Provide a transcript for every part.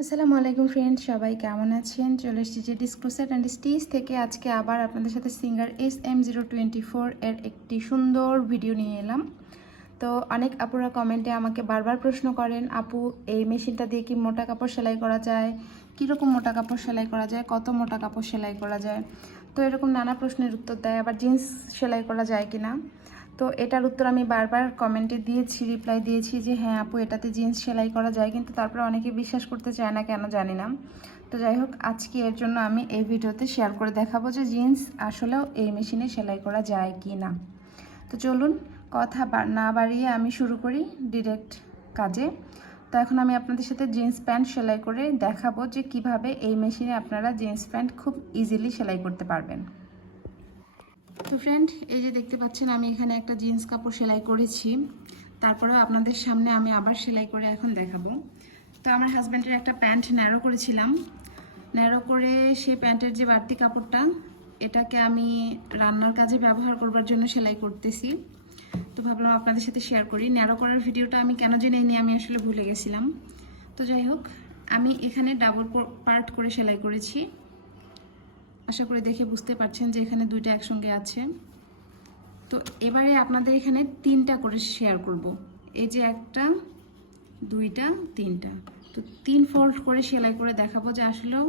আসসালামু আলাইকুম ফ্রেন্ডস, সবাই কেমন আছেন? চলে এসেছি যে ডিসক্রুসেট অ্যান্ড স্টিচ থেকে আজকে আবার আপনাদের সাথে সিঙ্গার SM024 এর একটি সুন্দর ভিডিও নিয়ে এলাম। তো অনেক আপুরা কমেন্টে আমাকে বারবার প্রশ্ন করেন, আপু এই মেশিনটা দিয়ে কি মোটা কাপড় সেলাই করা যায়, কীরকম মোটা কাপড় সেলাই করা যায়, কত মোটা কাপড় সেলাই করা যায়। তো এরকম নানা প্রশ্নের উত্তর দেয়, আবার জিন্স সেলাই করা যায় কি না। তো এটার উত্তর আমি বারবার কমেন্টে দিয়েছি, রিপ্লাই দিয়েছি যে হ্যাঁ আপু এটাতে জিন্স সেলাই করা যায়, কিন্তু তারপরে অনেকে বিশ্বাস করতে চায় না, কেন জানি না। তো যাই হোক, আজকে এর জন্য আমি এই ভিডিওতে শেয়ার করে দেখাবো যে জিন্স আসলেও এই মেশিনে সেলাই করা যায় কি না। তো চলুন কথা না বাড়িয়ে আমি শুরু করি ডিরেক্ট কাজে। তো এখন আমি আপনাদের সাথে জিন্স প্যান্ট সেলাই করে দেখাবো যে কিভাবে এই মেশিনে আপনারা জিন্স প্যান্ট খুব ইজিলি সেলাই করতে পারবেন। তো ফ্রেন্ড, এই যে দেখতে পাচ্ছেন আমি এখানে একটা জিন্স কাপড় সেলাই করেছি, তারপরেও আপনাদের সামনে আমি আবার সেলাই করে এখন দেখাবো। তো আমার হাজব্যান্ডের একটা প্যান্ট ন্যারো করেছিলাম, ন্যারো করে সেই প্যান্টের যে বাড়তি কাপড়টা এটাকে আমি রান্নার কাজে ব্যবহার করবার জন্য সেলাই করতেছি। তো ভাবলাম আপনাদের সাথে শেয়ার করি। ন্যারো করার ভিডিওটা আমি কেন জেনে নিই, আমি আসলে ভুলে গেছিলাম। তো যাই হোক, আমি এখানে ডাবল পার্ট করে সেলাই করেছি। আশা করি দেখে বুঝতে পারছেন যে এখানে দুইটা একসঙ্গে আছে। তো এবারে আপনাদের এখানে তিনটা করে শেয়ার করব। এই যে একটা, দুইটা, তিনটা। তো 3 ফোল্ড করে সেলাই করে দেখাবো যে আসলেও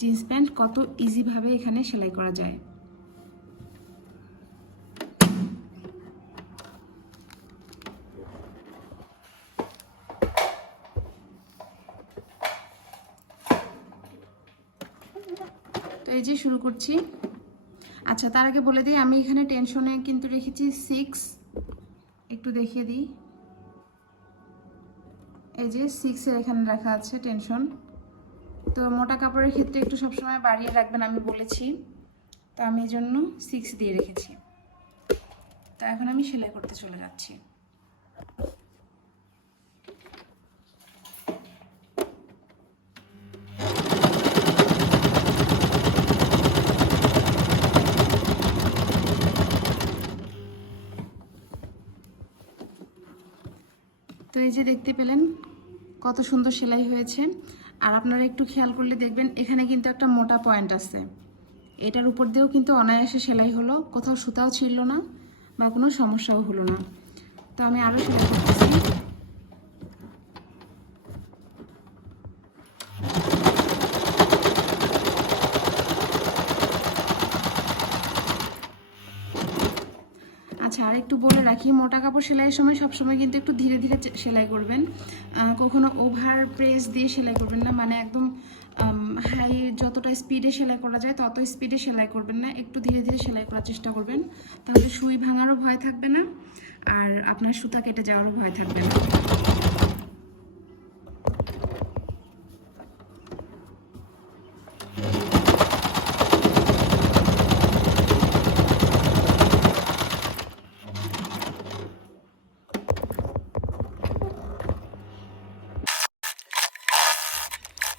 জিন্স প্যান্ট কত ইজিভাবে এখানে সেলাই করা যায়। তো এই যে শুরু করছি। আচ্ছা, তার আগে বলে দিই আমি এখানে টেনশনে কিন্তু রেখেছি 6। একটু দেখিয়ে দিই, এই যে 6 এর এখানে রাখা আছে টেনশন। তো মোটা কাপড়ের ক্ষেত্রে একটু সবসময় বাড়িয়ে রাখবেন আমি বলেছি, তো আমি এই জন্য 6 দিয়ে রেখেছি। তো এখন আমি সেলাই করতে চলে যাচ্ছি। তো এই যে দেখতে পেলেন কত সুন্দর সেলাই হয়েছে। আর আপনারা একটু খেয়াল করলে দেখবেন এখানে কিন্তু একটা মোটা পয়েন্ট আছে, এটার উপর দিয়েও কিন্তু অনায়াসে সেলাই হলো, কোথাও সুতাও ছিঁড়লো না বা কোনো সমস্যাও হলো না। তো আমি আরও সেলাই করতেছি। আচ্ছা, আর একটু বলে রাখি, মোটা কাপড় সেলাইয়ের সময় সবসময় কিন্তু একটু ধীরে ধীরে সেলাই করবেন, কখনো ওভার প্রেস দিয়ে সেলাই করবেন না, মানে একদম হাই যতটা স্পিডে সেলাই করা যায় তত স্পিডে সেলাই করবেন না, একটু ধীরে ধীরে সেলাই করার চেষ্টা করবেন। তাহলে সুই ভাঙারও ভয় থাকবে না, আর আপনার সুতা কেটে যাওয়ারও ভয় থাকবে না।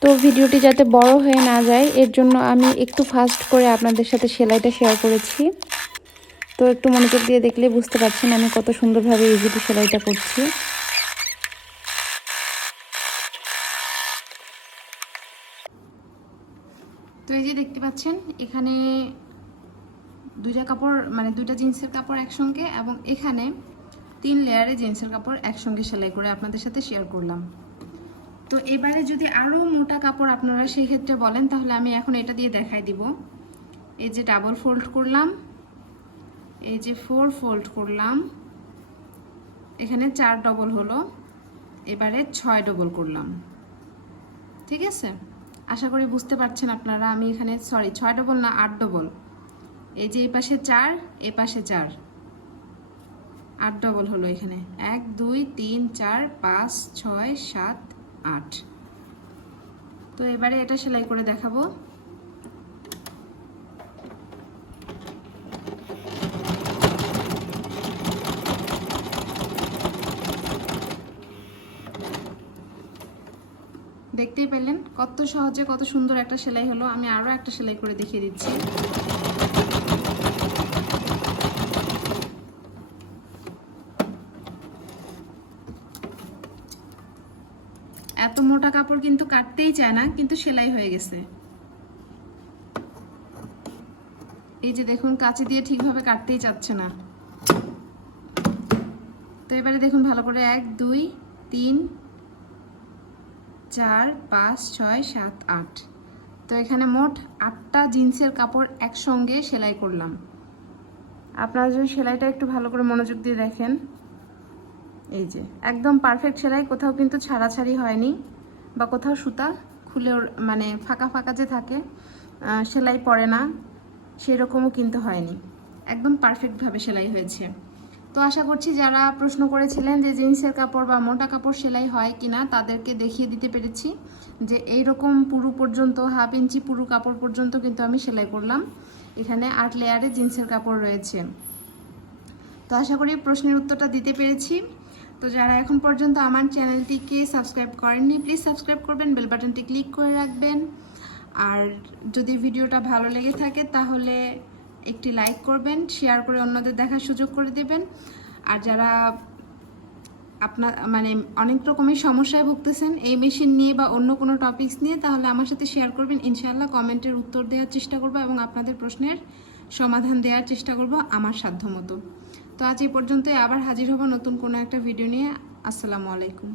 তো ভিডিওটি যাতে বড় হয়ে না যায় এর জন্য আমি একটু ফাস্ট করে আপনাদের সাথে সেলাইটা শেয়ার করেছি। তো একটু মনোযোগ দিয়ে দেখলে বুঝতে পারছেন আমি কত সুন্দরভাবে ইজিলি সেলাইটা করছি। তো এই যে দেখতে পাচ্ছেন এখানে দুইটা কাপড়, মানে দুইটা জিন্সের কাপড় একসঙ্গে, এবং এখানে 3 লেয়ারে জিন্সের কাপড় একসঙ্গে সেলাই করে আপনাদের সাথে শেয়ার করলাম। তো এবারে যদি আরও মোটা কাপড় আপনারা সেই ক্ষেত্রে বলেন, তাহলে আমি এখন এটা দিয়ে দেখাই দিব। এই যে ডাবল ফোল্ড করলাম, এই যে 4 ফোল্ড করলাম, এখানে 4 ডবল হলো, এবারে 6 ডবল করলাম। ঠিক আছে, আশা করি বুঝতে পারছেন আপনারা। আমি এখানে 6 ডবল না 8 ডবল, এই যে এই পাশে 4, এই পাশে 4, 8 ডবল হলো এখানে। 1 2 3 4 5 6 7 8। তো এবারে এটা সেলাই করে দেখাবো। দেখতেই পেলেন কত সহজে কত সুন্দর একটা সেলাই হলো। আমি আরও একটা সেলাই করে দেখিয়ে দিচ্ছি। এত মোটা কাপড় কাপড় কিন্তু কাটতেই চায় না, কিন্তু সেলাই হয়ে গেছে। এই যে দেখুন, কাঁচি দিয়ে ঠিকভাবে কাটতেই চাচ্ছে না। তো এবারে দেখুন ভালো করে 1 2 3 4 5 6 7 8, তো এখানে মোট 8টা জিন্সের কাপড় একসঙ্গে সেলাই করলাম। আপনারা যদি সেলাইটা একটু ভালো করে মনোযোগ দিয়ে দেখেন, এই যে একদম পারফেক্ট সেলাই, কোথাও কিন্তু ছাড়াছাড়ি হয়নি বা কোথাও সুতা খুলে মানে ফাঁকা ফাঁকা যে থাকে সেলাই পড়ে না, সেরকমও কিন্তু হয়নি, একদম পারফেক্টভাবে সেলাই হয়েছে। তো আশা করছি যারা প্রশ্ন করেছিলেন যে জিন্সের কাপড় বা মোটা কাপড় সেলাই হয় কিনা, তাদেরকে দেখিয়ে দিতে পেরেছি যে এইরকম পুরো পর্যন্ত 1/2 ইঞ্চি পুরো কাপড় পর্যন্ত কিন্তু আমি সেলাই করলাম। এখানে 8 লেয়ারে জিন্সের কাপড় রয়েছে। তো আশা করি প্রশ্নের উত্তরটা দিতে পেরেছি। তো যারা এখন পর্যন্ত আমার চ্যানেলটিকে সাবস্ক্রাইব করেননি, প্লিজ সাবস্ক্রাইব করবেন, বেল বাটনটি ক্লিক করে রাখবেন। আর যদি ভিডিওটা ভালো লেগে থাকে তাহলে একটি লাইক করবেন, শেয়ার করে অন্যদের দেখার সুযোগ করে দেবেন। আর যারা আপনার মানে অনেক রকমের সমস্যায় ভুগতেছেন এই মেশিন নিয়ে বা অন্য কোনো টপিকস নিয়ে, তাহলে আমার সাথে শেয়ার করবেন। ইনশাআল্লাহ কমেন্টের উত্তর দেওয়ার চেষ্টা করব এবং আপনাদের প্রশ্নের সমাধান দেওয়ার চেষ্টা করব আমার সাধ্যমতো। তো আজ এই পর্যন্তই, আবার হাজির হব নতুন কোনো একটা ভিডিও নিয়ে। আসসালামু আলাইকুম।